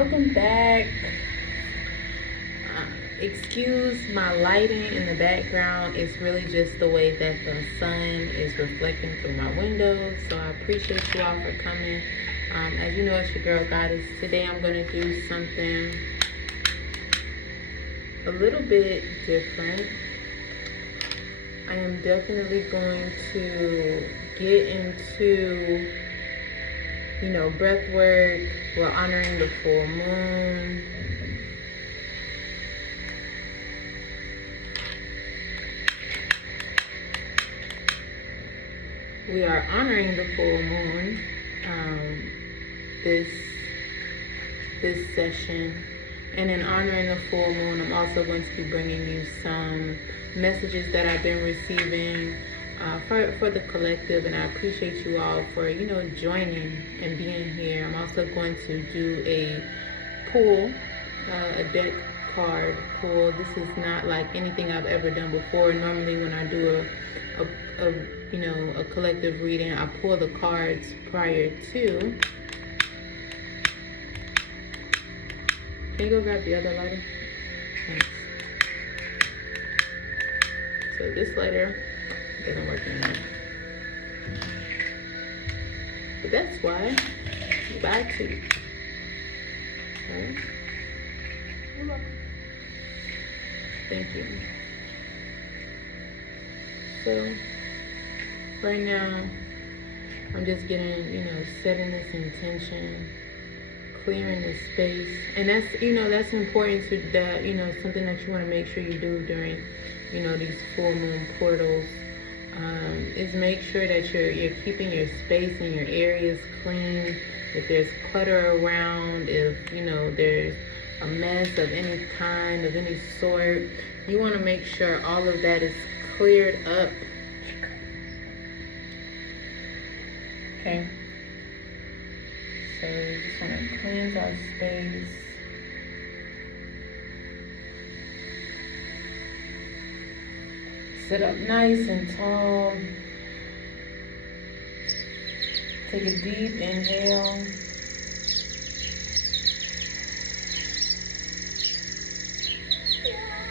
Welcome back. Excuse my lighting in the background. It's really just the way that the sun is reflecting through my window. So I appreciate you all for coming. As you know, it's your girl Goddess. Today I'm going to do something a little bit different. I am definitely going to get into, breath work. We're honoring the full moon. We are honoring the full moon this session. And in honoring the full moon, I'm also going to be bringing you some messages that I've been receiving for the collective, and I appreciate you all for joining and being here. I'm also going to do a pull, a deck card pull. This is not like anything I've ever done before. Normally when I do a collective reading, I pull the cards prior to. Can you go grab the other lighter? Thanks. So this lighter doesn't work anymore. But that's why you buy two. Alright? You're welcome. Thank you. So right now I'm just getting, setting this intention, clearing the space. And that's, that's important to that, something that you want to make sure you do during, these full moon portals, is make sure that you're keeping your space and your areas clean. If there's clutter around, if, there's a mess of any kind, of any sort, you want to make sure all of that is cleared up. Okay? So we just want to cleanse our space. Sit up nice and tall. Take a deep inhale.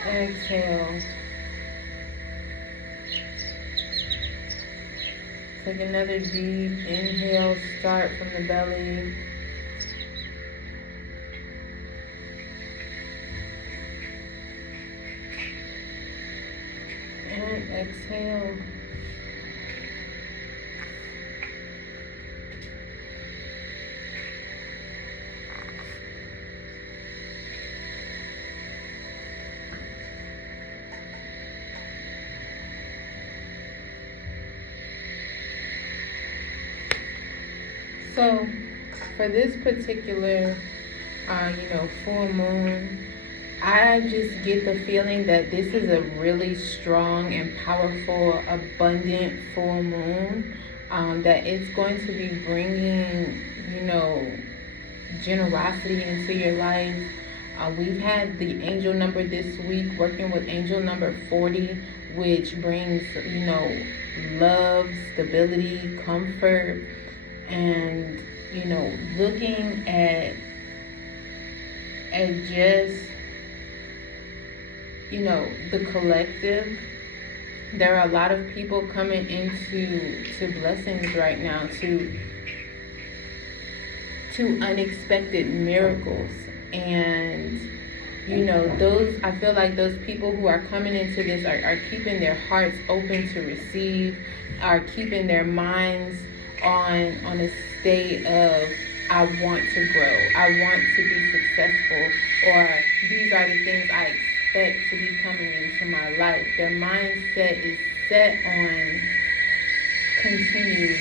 Exhale. Take another deep inhale. Start from the belly. And exhale. So for this particular, full moon, I just get the feeling that this is a really strong and powerful, abundant full moon, that it's going to be bringing, generosity into your life. We've had the angel number this week, working with angel number 40, which brings, love, stability, comfort, and, looking at just, the collective. There are a lot of people coming into blessings right now, to unexpected miracles. And those, I feel like those people who are coming into this are keeping their hearts open to receive, are keeping their minds on a state of, I want to grow, I want to be successful, or these are the things I expect to be coming into my life. Their mindset is set on continued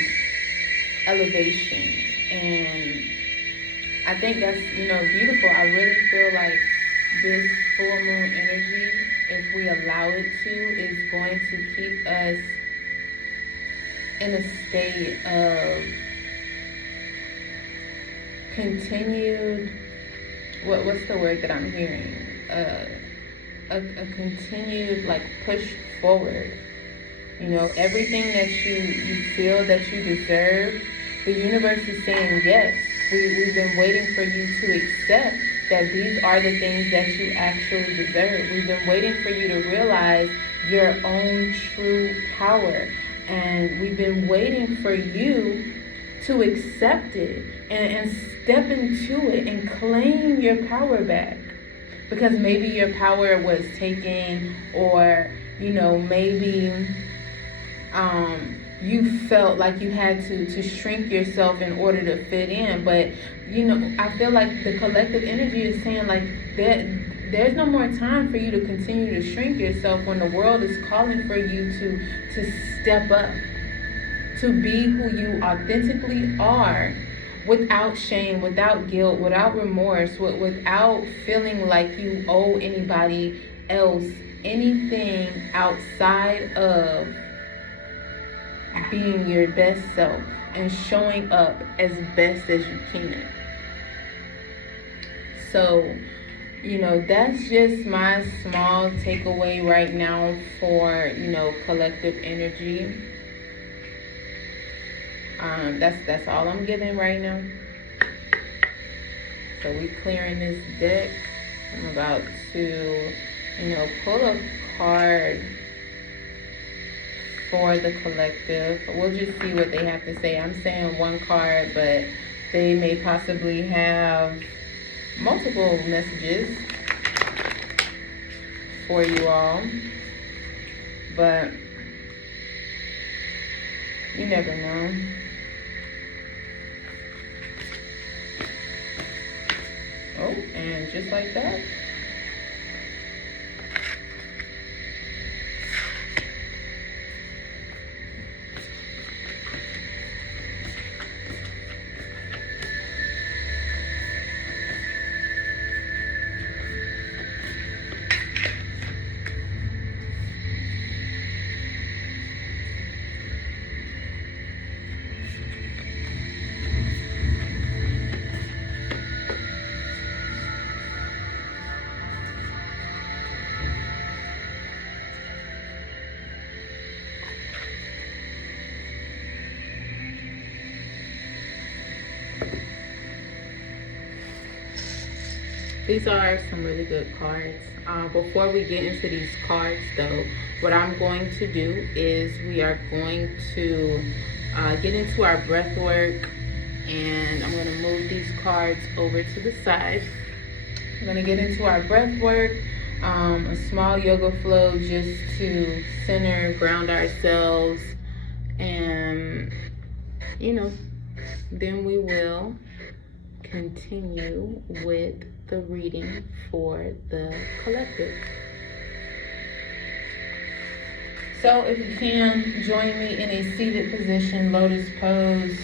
elevation, and I think that's, beautiful. I really feel like this full moon energy, if we allow it to, is going to keep us in a state of continued, what's the word that I'm hearing? A continued push forward. Everything that you feel that you deserve, the universe is saying yes. We've been waiting for you to accept that these are the things that you actually deserve. We've been waiting for you to realize your own true power. And we've been waiting for you to accept it and step into it and claim your power back. Because maybe your power was taken, or, maybe you felt like you had to shrink yourself in order to fit in. But I feel like the collective energy is saying like that there's no more time for you to continue to shrink yourself when the world is calling for you to step up, to be who you authentically are, without shame, without guilt, without remorse, without feeling like you owe anybody else anything outside of being your best self and showing up as best as you can. So, that's just my small takeaway right now for, collective energy. That's all I'm giving right now. So we clearing this deck. I'm about to, pull a card for the collective. We'll just see what they have to say. I'm saying one card, but they may possibly have multiple messages for you all. But you never know. Oh, and just like that. These are some really good cards. Before we get into these cards though, what I'm going to do is we are going to get into our breath work, and I'm going to move these cards over to the side. We're going to get into our breath work, a small yoga flow just to center, ground ourselves, and then we will continue with the reading for the collective. So if you can, join me in a seated position, lotus pose.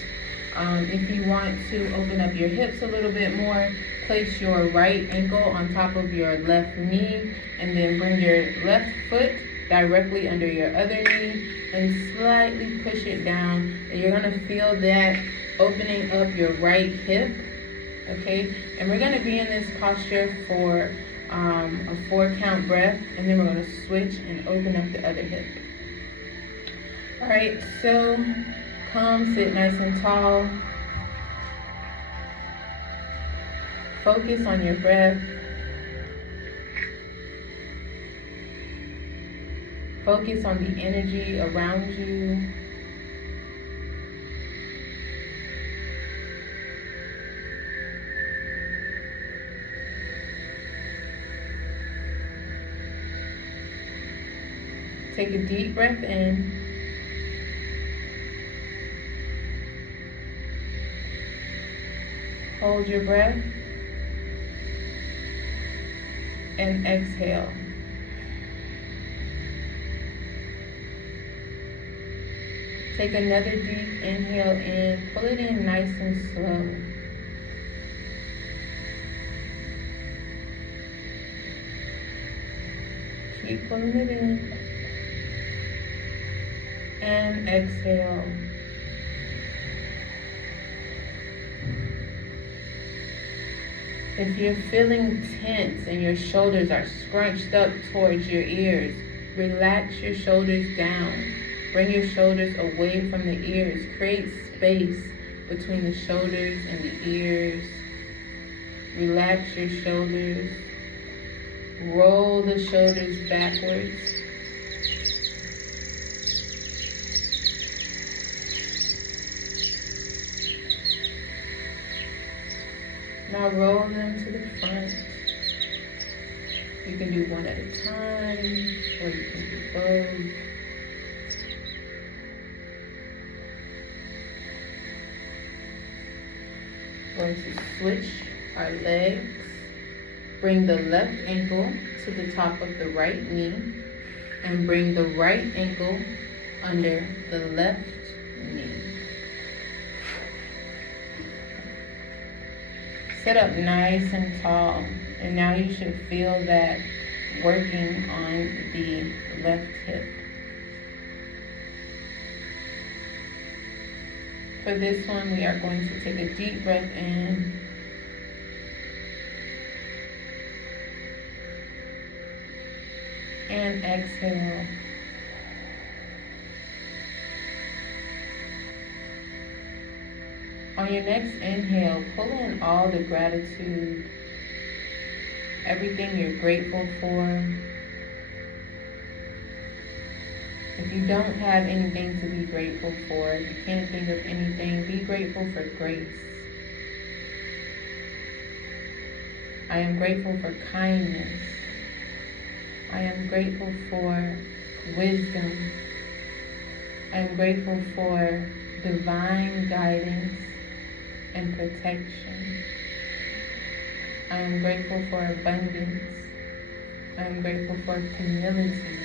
If you want to open up your hips a little bit more, place your right ankle on top of your left knee, and then bring your left foot directly under your other knee and slightly push it down. And you're gonna feel that opening up your right hip. Okay, and we're going to be in this posture for a 4-count breath, and then we're going to switch and open up the other hip. All right, so come, sit nice and tall. Focus on your breath. Focus on the energy around you. Take a deep breath in. Hold your breath. And exhale. Take another deep inhale in. Pull it in nice and slow. Keep pulling it in. And exhale. If you're feeling tense and your shoulders are scrunched up towards your ears, relax your shoulders down. Bring your shoulders away from the ears. Create space between the shoulders and the ears. Relax your shoulders. Roll the shoulders backwards. Now roll them to the front. You can do one at a time, or you can do both. We're going to switch our legs. Bring the left ankle to the top of the right knee, and bring the right ankle under the left knee. Sit up nice and tall, and now you should feel that working on the left hip. For this one, we are going to take a deep breath in. And exhale. On your next inhale, pull in all the gratitude, everything you're grateful for. If you don't have anything to be grateful for, if you can't think of anything, be grateful for grace. I am grateful for kindness. I am grateful for wisdom. I am grateful for divine guidance and protection. I am grateful for abundance. I am grateful for humility.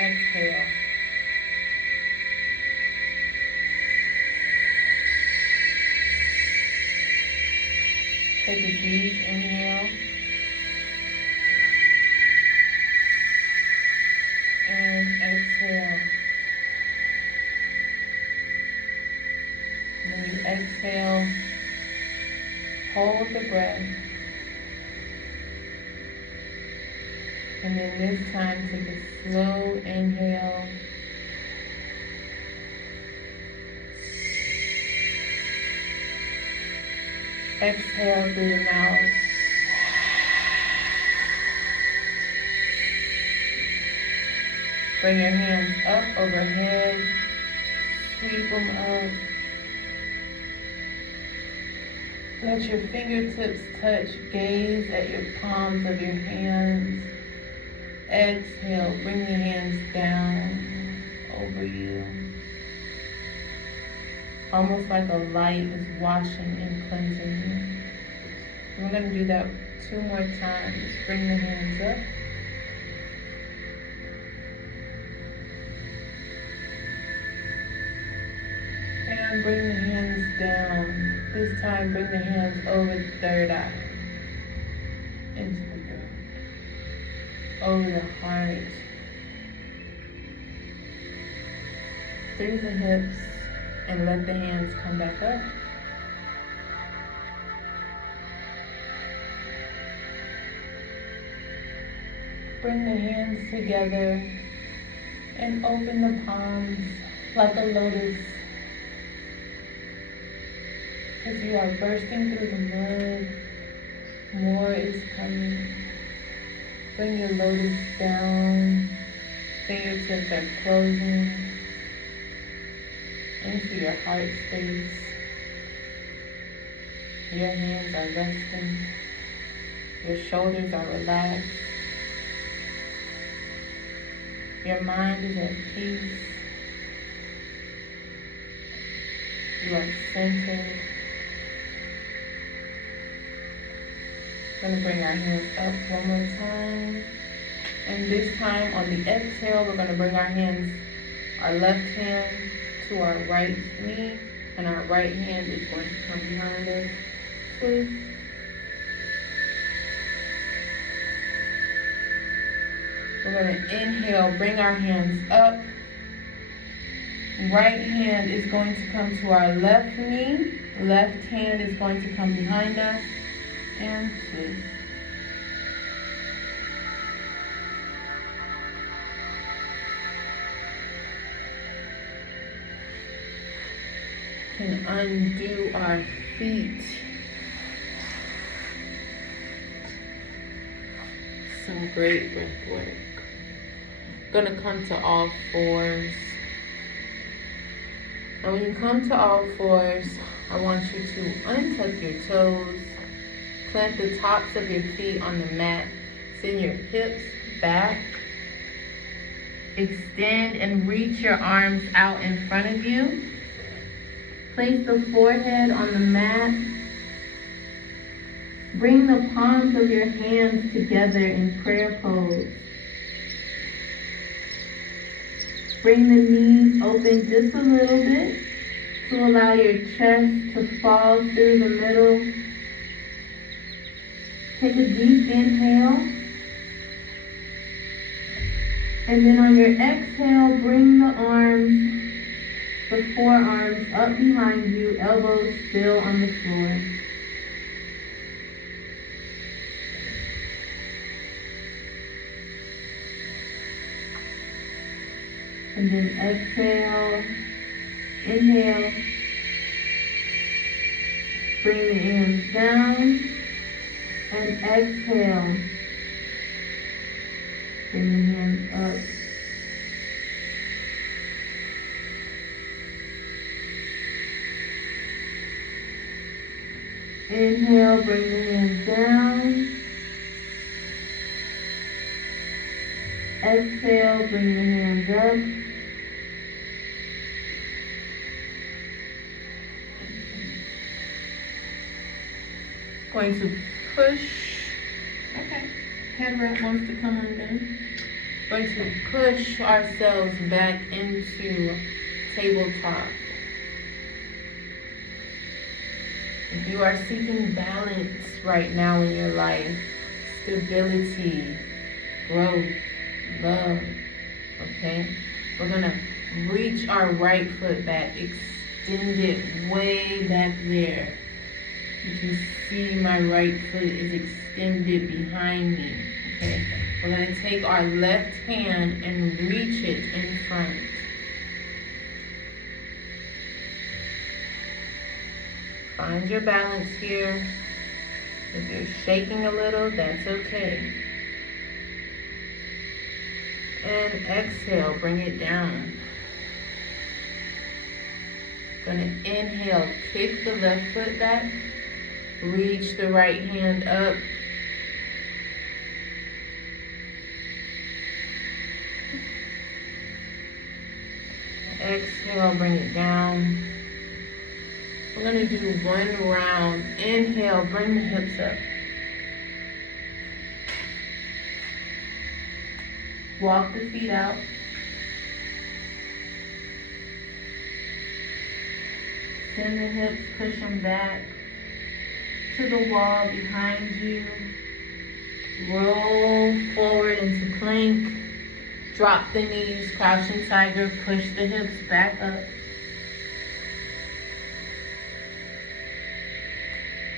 Exhale. Take a deep inhale. And exhale. When you exhale, hold the breath. And then this time, take a slow inhale. Exhale through the mouth. Bring your hands up overhead. Sweep them up. Let your fingertips touch. Gaze at your palms of your hands. Exhale, bring the hands down over you. Almost like a light is washing and cleansing you. We're going to do that 2 more times. Bring the hands up. And bring the hands down. This time, bring the hands over the third eye. Into the throat. Over the heart. Through the hips. And let the hands come back up. Bring the hands together and open the palms like a lotus. As you are bursting through the mud, more is coming. Bring your lotus down. Fingertips are closing into your heart space. Your hands are resting. Your shoulders are relaxed. Your mind is at peace. You are centered. We're going to bring our hands up one more time. And this time on the exhale, we're going to bring our hands, our left hand to our right knee, and our right hand is going to come behind us. Twist. We're going to inhale, bring our hands up. Right hand is going to come to our left knee. Left hand is going to come behind us. And twist. can undo our feet. Some great breath work. Gonna come to all fours. And when you come to all fours, I want you to untuck your toes, plant the tops of your feet on the mat, send your hips back, extend and reach your arms out in front of you. Place the forehead on the mat. Bring the palms of your hands together in prayer pose. Bring the knees open just a little bit to allow your chest to fall through the middle. Take a deep inhale. And then on your exhale, bring the forearms up behind you, elbows still on the floor. And then exhale, inhale, bring the hands down, and exhale, bring the hands up. Inhale, bring the hands down. Exhale, bring the hands up. Going to push. Okay. Head wrap wants to come undone. Going to push ourselves back into tabletop. If you are seeking balance right now in your life, stability, growth, love, okay? We're gonna reach our right foot back, extend it way back there. You can see my right foot is extended behind me, okay? We're gonna take our left hand and reach it in front. Find your balance here. If you're shaking a little, that's okay. And exhale, bring it down. Gonna inhale, kick the left foot back. Reach the right hand up. Exhale, bring it down. We're gonna do one round. Inhale, bring the hips up. Walk the feet out. Send the hips, push them back to the wall behind you. Roll forward into plank. Drop the knees, crouching tiger, push the hips back up.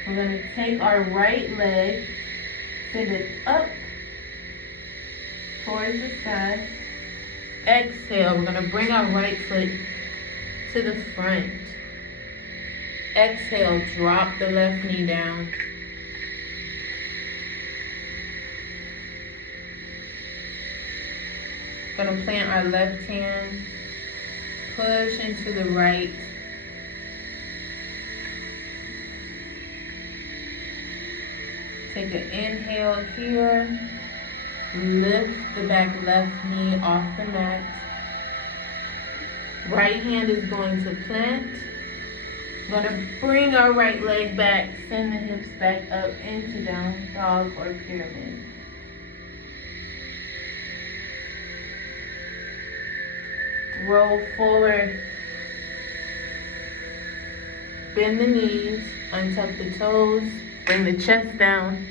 We're going to take our right leg, send it up towards the sky. Exhale, we're going to bring our right foot to the front. Exhale, drop the left knee down. Going to plant our left hand, push into the right. Take an inhale here. Lift the back left knee off the mat. Right hand is going to plant. We're going to bring our right leg back, send the hips back up into down dog or pyramid. Roll forward. Bend the knees, untuck the toes, bring the chest down.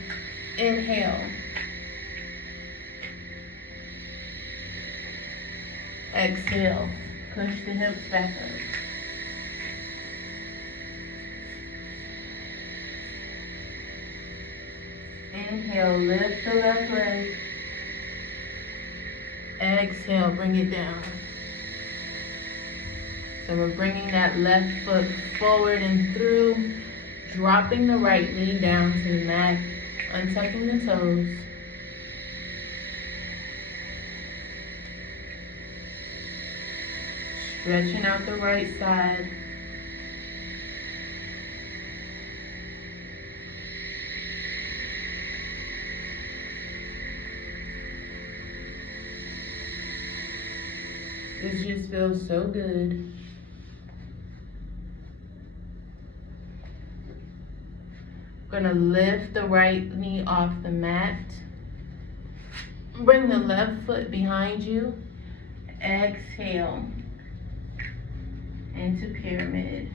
Inhale. Exhale. Push the hips back up. Inhale, lift the left leg. Exhale, bring it down. So So we're bringing that left foot forward and through, dropping the right knee down to the mat, untucking the toes. Stretching out the right side. This just feels so good. Gonna lift the right knee off the mat. Bring the left foot behind you. Exhale into pyramid.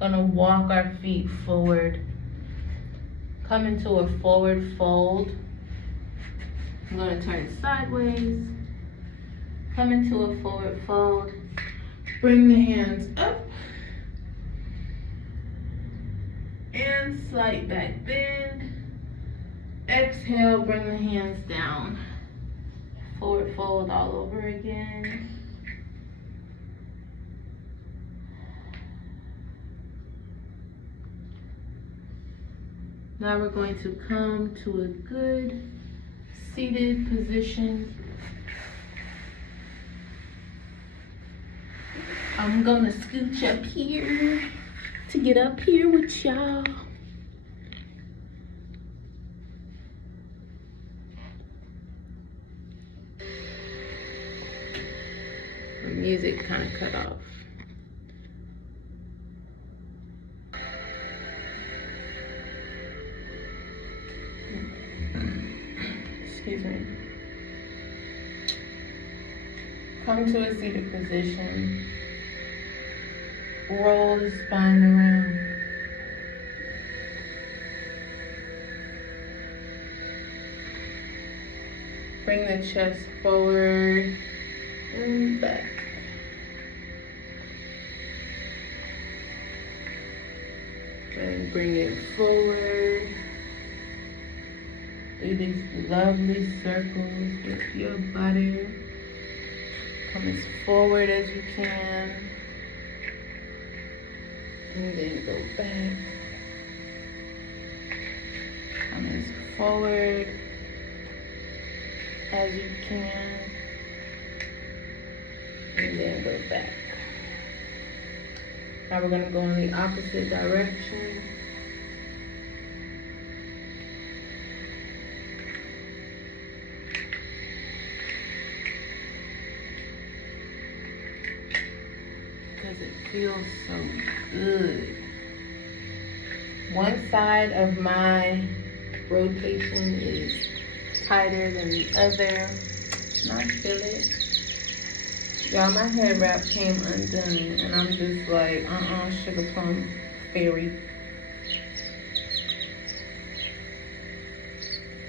Gonna walk our feet forward. Come into a forward fold. I'm gonna turn sideways. Come into a forward fold. Bring the hands up. And slight back bend. Exhale, bring the hands down. Forward fold all over again. Now we're going to come to a good seated position. I'm gonna scooch up here to get up here with y'all. The music kind of cut off. Excuse me. Come to a seated position. Roll the spine around. Bring the chest forward and back. And bring it forward. Do these lovely circles with your body. Come as forward as you can. And then go back. Come as forward as you can. And then go back. Now we're going to go in the opposite direction. Because it feels so good. One side of my rotation is tighter than the other. And I feel it. Y'all, my hair wrap came undone, and I'm just like, sugar plum fairy.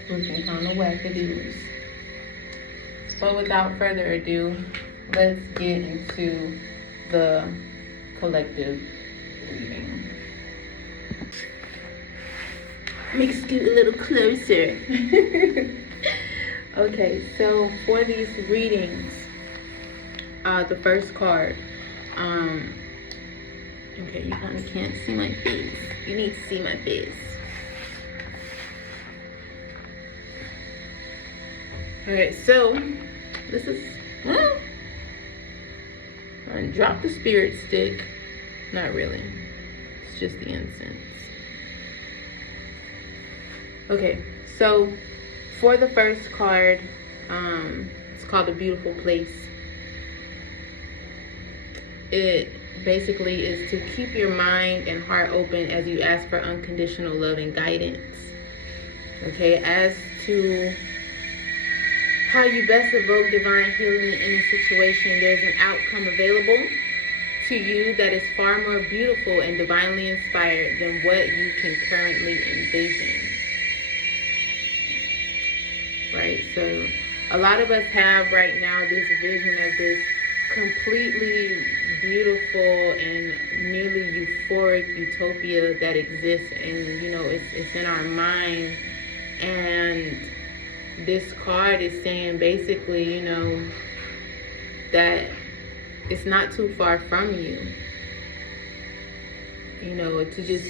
Looking kind of wackadoos. But without further ado, let's get into the collective reading. Let me scoot a little closer. Okay, so for these readings, the first card, okay, you kind of can't see my face. You need to see my face. Alright, so this is, I dropped the spirit stick. Not really. It's just the incense. Okay, so for the first card, it's called A Beautiful Place. It basically is to keep your mind and heart open as you ask for unconditional love and guidance. Okay, as to how you best evoke divine healing in any situation, there's an outcome available to you that is far more beautiful and divinely inspired than what you can currently envision. Right? So a lot of us have right now this vision of this completely beautiful and nearly euphoric utopia that exists, and it's in our mind. And this card is saying basically, that it's not too far from you. To just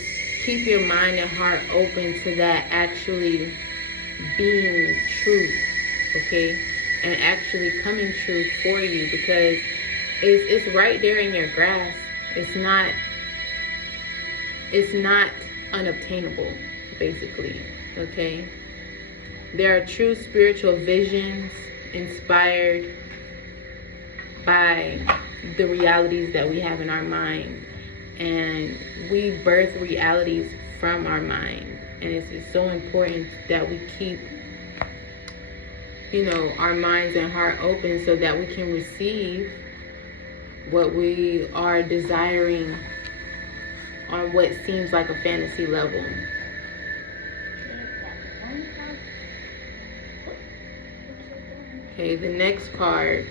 keep your mind and heart open to that actually being true, okay? And actually coming true for you, because it's right there in your grasp. It's not unobtainable, basically, okay? There are true spiritual visions inspired by the realities that we have in our mind. And we birth realities from our mind. And it's so important that we keep, our minds and heart open so that we can receive what we are desiring on what seems like a fantasy level. Okay, the next card.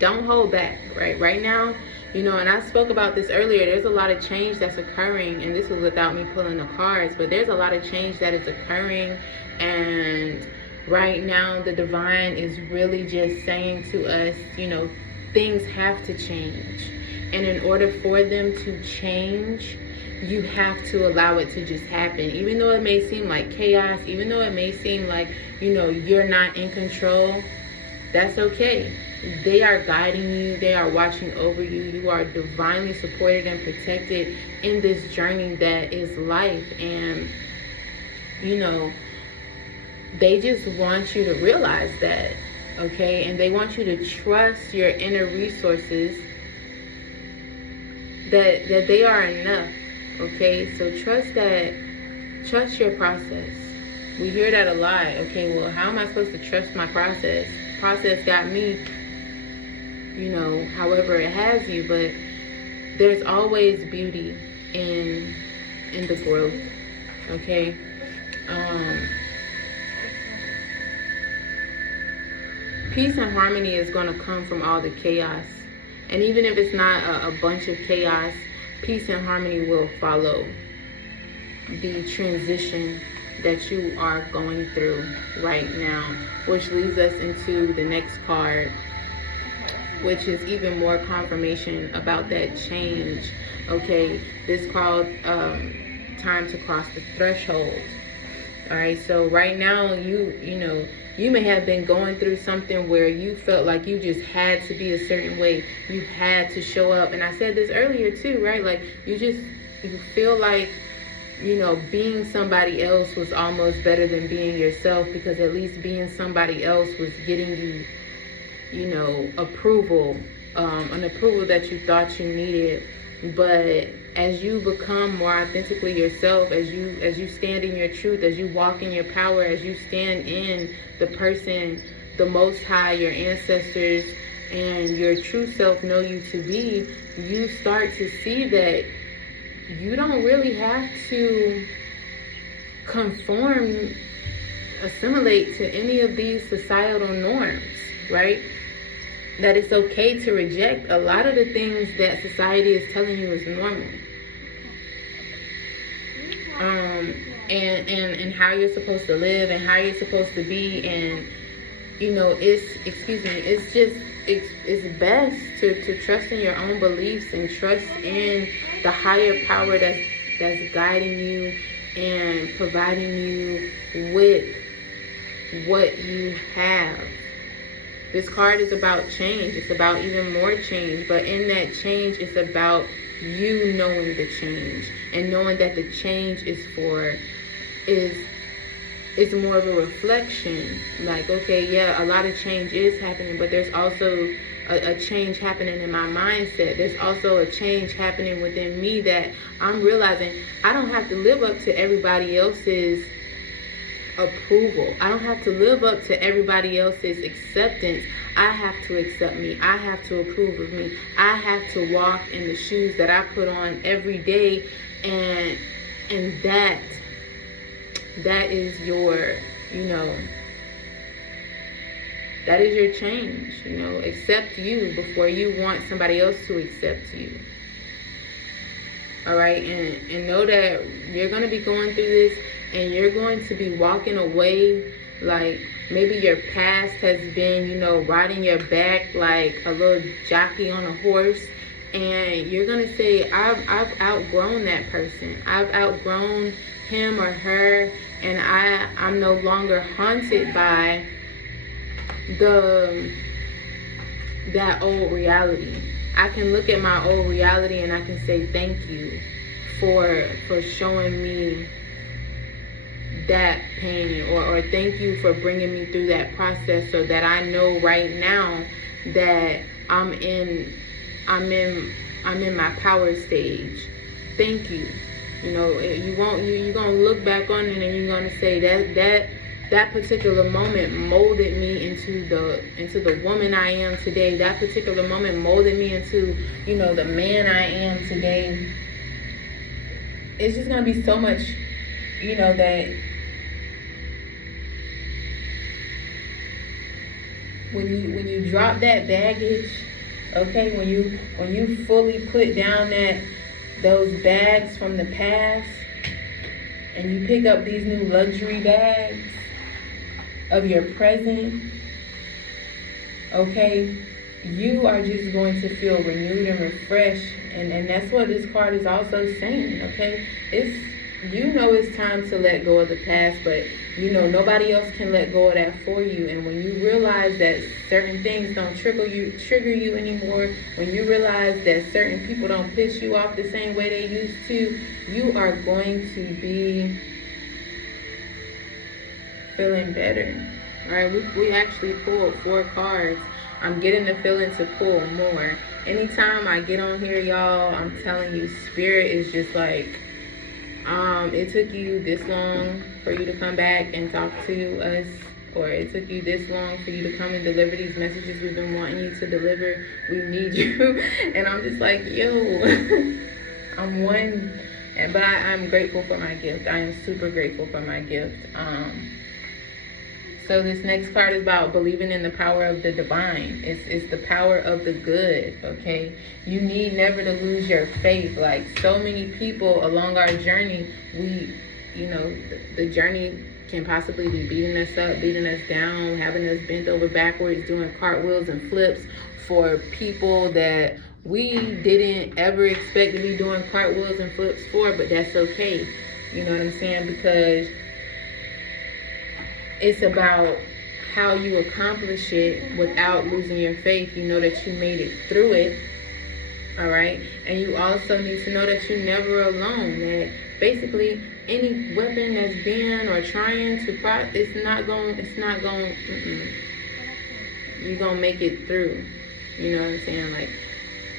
Don't hold back, right now, and I spoke about this earlier. There's a lot of change that's occurring, and this was without me pulling the cards, but there's a lot of change that is occurring. And right now the divine is really just saying to us, things have to change, and in order for them to change, you have to allow it to just happen. Even though it may seem like chaos, even though it may seem like you're not in control, that's okay. They are guiding you. They are watching over you. You are divinely supported and protected in this journey that is life. And, they just want you to realize that, okay? And they want you to trust your inner resources, that they are enough, okay? So trust your process. We hear that a lot. Okay, well, how am I supposed to trust my process? Process got me, however it has you, but there's always beauty in the growth, okay? Peace and harmony is going to come from all the chaos. And even if it's not a bunch of chaos, peace and harmony will follow the transition that you are going through right now, which leads us into the next card, which is even more confirmation about that change. Okay, this called time to cross the threshold. All right, so right now you may have been going through something where you felt like you just had to be a certain way. You had to show up. And I said this earlier too, right? Like you feel like, being somebody else was almost better than being yourself, because at least being somebody else was getting you, approval, an approval that you thought you needed. But as you become more authentically yourself, as you stand in your truth, as you walk in your power, as you stand in the person the Most High, your ancestors, and your true self know you to be, you start to see that you don't really have to conform, assimilate to any of these societal norms, right? That it's okay to reject a lot of the things that society is telling you is normal. And how you're supposed to live and how you're supposed to be. And it's best to trust in your own beliefs and trust in the higher power that's guiding you and providing you with what you have. This card is about change. It's about even more change. But in that change, it's about you knowing the change and knowing that the change is more of a reflection. Like, okay, yeah, a lot of change is happening, but there's also a change happening in my mindset. There's also a change happening within me that I'm realizing I don't have to live up to everybody else's approval. I don't have to live up to everybody else's acceptance. I have to accept me. I have to approve of me. I have to walk in the shoes that I put on every day, and that is your, That is your change. Accept you before you want somebody else to accept you. All right, and know that you're going to be going through this, and you're going to be walking away like maybe your past has been, riding your back like a little jockey on a horse, and you're going to say, I've outgrown that person. I've outgrown him or her, and I'm no longer haunted by that old reality. I can look at my old reality and I can say thank you for showing me that pain, or thank you for bringing me through that process, so that I know right now that I'm in my power stage. Thank you. You're gonna look back on it and you're gonna say that particular moment molded me into the woman I am today. That particular moment molded me into, the man I am today. It's just gonna be so much, that when you drop that baggage, okay, when you fully put down those bags from the past, and you pick up these new luxury bags of your present, okay, you are just going to feel renewed and refreshed. And that's what this card is also saying, okay? It's time to let go of the past, but nobody else can let go of that for you. And when you realize that certain things don't trigger you anymore, when you realize that certain people don't piss you off the same way they used to, you are going to be feeling better. All right, we actually pulled 4 cards. I'm getting the feeling to pull more. Anytime I get on here, y'all, I'm telling you, Spirit is just like, it took you this long for you to come back and talk to us, or it took you this long for you to come and deliver these messages we've been wanting you to deliver. We need you. And I'm just like, yo, I'm one, but I'm grateful for my gift. I am super grateful for my gift. So this next card is about believing in the power of the divine. It's the power of the good, okay? You need never to lose your faith. Like so many people along our journey, the journey can possibly be beating us up, beating us down, having us bent over backwards, doing cartwheels and flips for people that we didn't ever expect to be doing cartwheels and flips for, but that's okay. You know what I'm saying? Because it's about how you accomplish it without losing your faith. You know that you made it through it, all right? And you also need to know that you're never alone, that basically any weapon that's being or trying to you're going to make it through. You know what I'm saying? Like,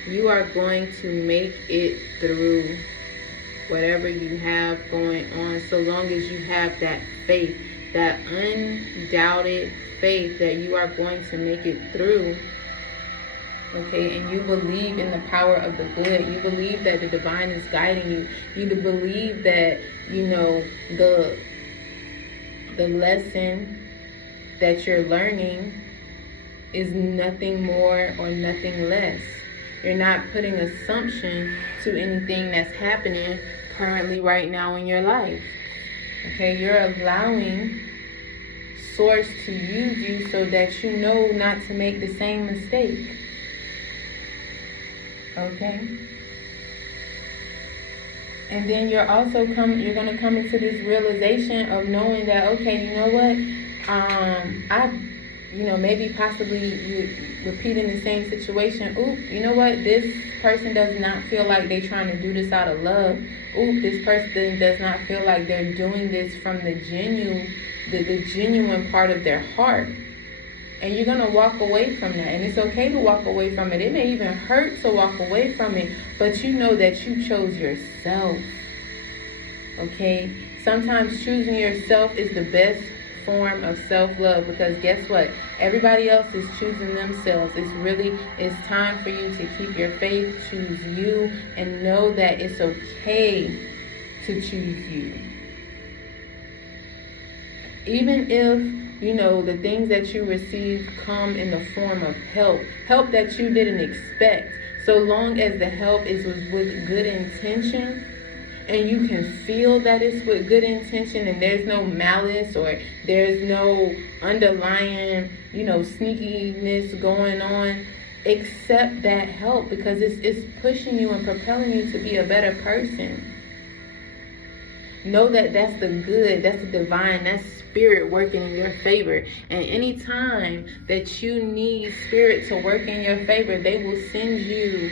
you are going to make it through whatever you have going on, so long as you have that faith, that undoubted faith that you are going to make it through, okay? And you believe in the power of the good. You believe that the divine is guiding you. You believe that, the lesson that you're learning is nothing more or nothing less. You're not putting assumption to anything that's happening currently right now in your life. Okay, you're allowing Source to use you so that you know not to make the same mistake. Okay? And then you're going to come into this realization of knowing that, okay, you know what? Maybe possibly you repeating the same situation. Oop, you know what? This person does not feel like they're trying to do this out of love. Oop, this person does not feel like they're doing this from the genuine part of their heart. And you're going to walk away from that. And it's okay to walk away from it. It may even hurt to walk away from it, but you know that you chose yourself. Okay? Sometimes choosing yourself is the best form of self-love, because guess what? Everybody else is choosing themselves. It's time for you to keep your faith, choose you, and know that it's okay to choose you. Even if You know, the things that you receive come in the form of help that you didn't expect. So long as the help is with good intention, and you can feel that it's with good intention, and there's no malice or there's no underlying, sneakiness going on, accept that help, because it's pushing you and propelling you to be a better person. Know that that's the good, that's the divine, that's spirit working in your favor. And anytime that you need spirit to work in your favor, they will send you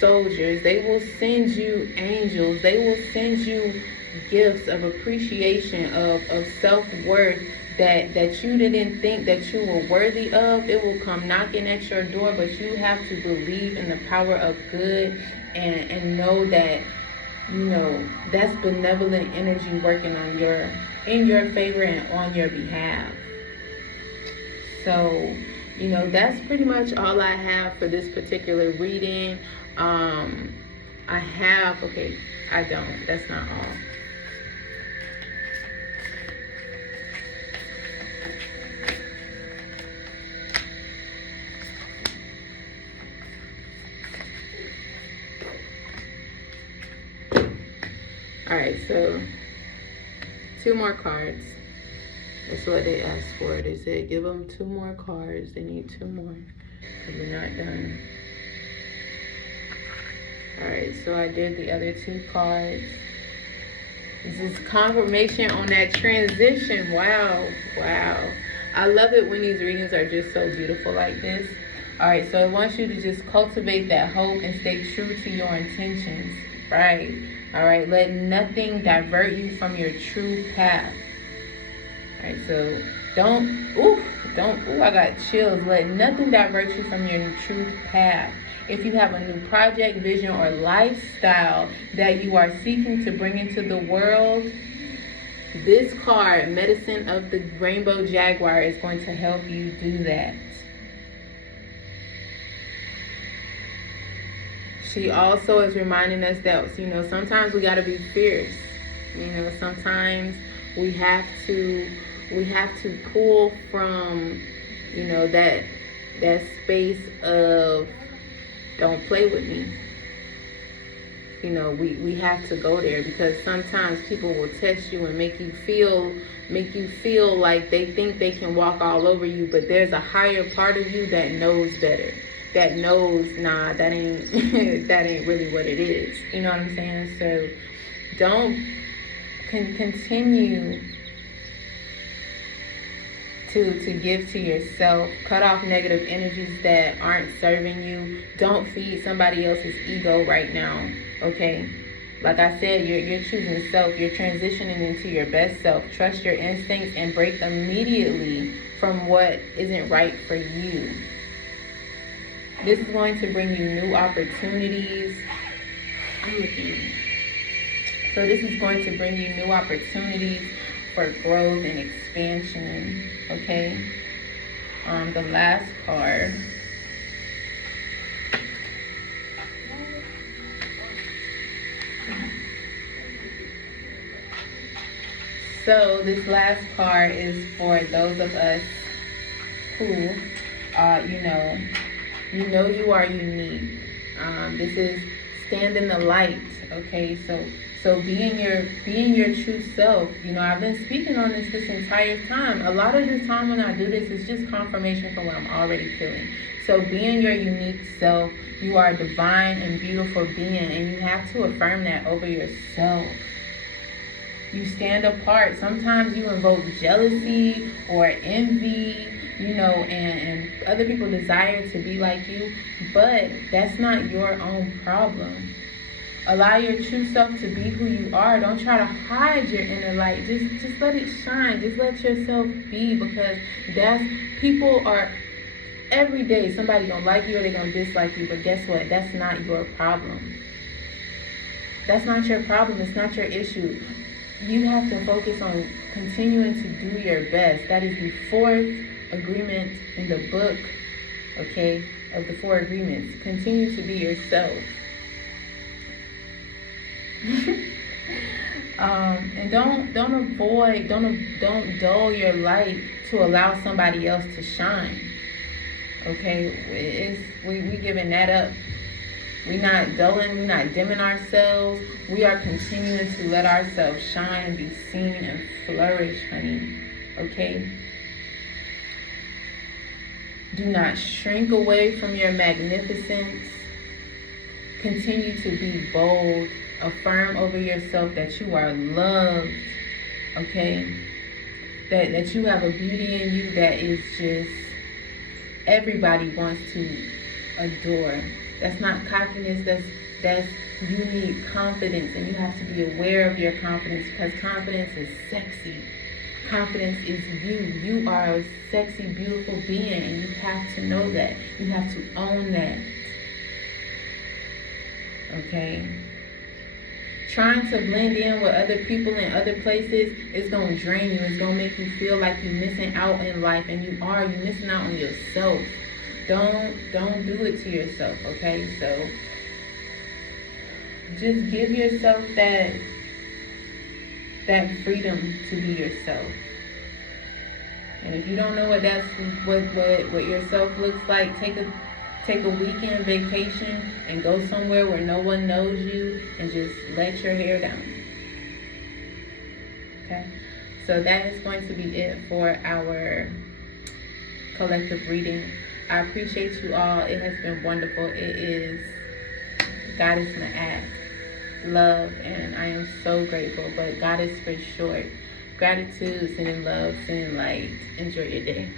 soldiers, they will send you angels, they will send you gifts of appreciation, of self-worth that you didn't think that you were worthy of. It will come knocking at your door, but you have to believe in the power of good and know that that's benevolent energy working in your favor and on your behalf. So that's pretty much all I have for this particular reading. That's not all. Alright, so 2 more cards. That's what they asked for. They said give them 2 more cards. They need 2 more because we're not done. Alright, so I did the other 2 cards. This is confirmation on that transition. Wow. I love it when these readings are just so beautiful like this. Alright, so I want you to just cultivate that hope and stay true to your intentions. Right. Alright, let nothing divert you from your true path. Alright, so I got chills. Let nothing divert you from your true path. If you have a new project, vision, or lifestyle that you are seeking to bring into the world, this card, Medicine of the Rainbow Jaguar, is going to help you do that. She also is reminding us that, sometimes we got to be fierce. Sometimes we have to pull from, that space of don't play with me. We have to go there, because sometimes people will test you and make you feel like they think they can walk all over you, but there's a higher part of you that knows better. That knows, nah, that ain't that ain't really what it is. You know what I'm saying? So don't continue to give to yourself. Cut off negative energies that aren't serving you. Don't feed somebody else's ego right now. Okay? Like I said, you're choosing self. You're transitioning into your best self. Trust your instincts and break immediately from what isn't right for you. This is going to bring you new opportunities. So this is going to bring you new opportunities for growth and expansion. Okay. The last card. So this last card is for those of us who, you are unique. This is stand in the light. Okay, so being your true self. I've been speaking on this entire time. A lot of the time when I do this, it's just confirmation for what I'm already feeling. So being your unique self, you are a divine and beautiful being, and you have to affirm that over yourself. You stand apart. Sometimes you invoke jealousy or envy, and other people desire to be like you, but that's not your own problem. Allow your true self to be who you are. Don't try to hide your inner light. Just let it shine. Just let yourself be, because people are, every day somebody gonna like you or they gonna dislike you, but guess what? That's not your problem. That's not your problem. It's not your issue. You have to focus on continuing to do your best. That is the 4th agreement in the book, okay, of the 4 agreements. Continue to be yourself. And don't dull your light to allow somebody else to shine. Okay, we giving that up. We're not dulling, we're not dimming ourselves. We are continuing to let ourselves shine and be seen and flourish, honey. Okay? Do not shrink away from your magnificence. Continue to be bold. Affirm over yourself that you are loved. Okay? That you have a beauty in you that is just everybody wants to adore. That's not cockiness, that's you need confidence, and you have to be aware of your confidence, because confidence is sexy. Confidence is you. You are a sexy, beautiful being, and you have to know that. You have to own that. Okay? Trying to blend in with other people in other places is going to drain you. It's going to make you feel like you're missing out in life, and you are. You're missing out on yourself. Don't do it to yourself, okay? So just give yourself that freedom to be yourself. And if you don't know what yourself looks like, take a weekend vacation and go somewhere where no one knows you and just let your hair down. Okay? So that is going to be it for our collective reading. I appreciate you all. It has been wonderful. It is Goddess Ma'at, love, and I am so grateful. But Goddess for short. Gratitude, sending love, sending light. Enjoy your day.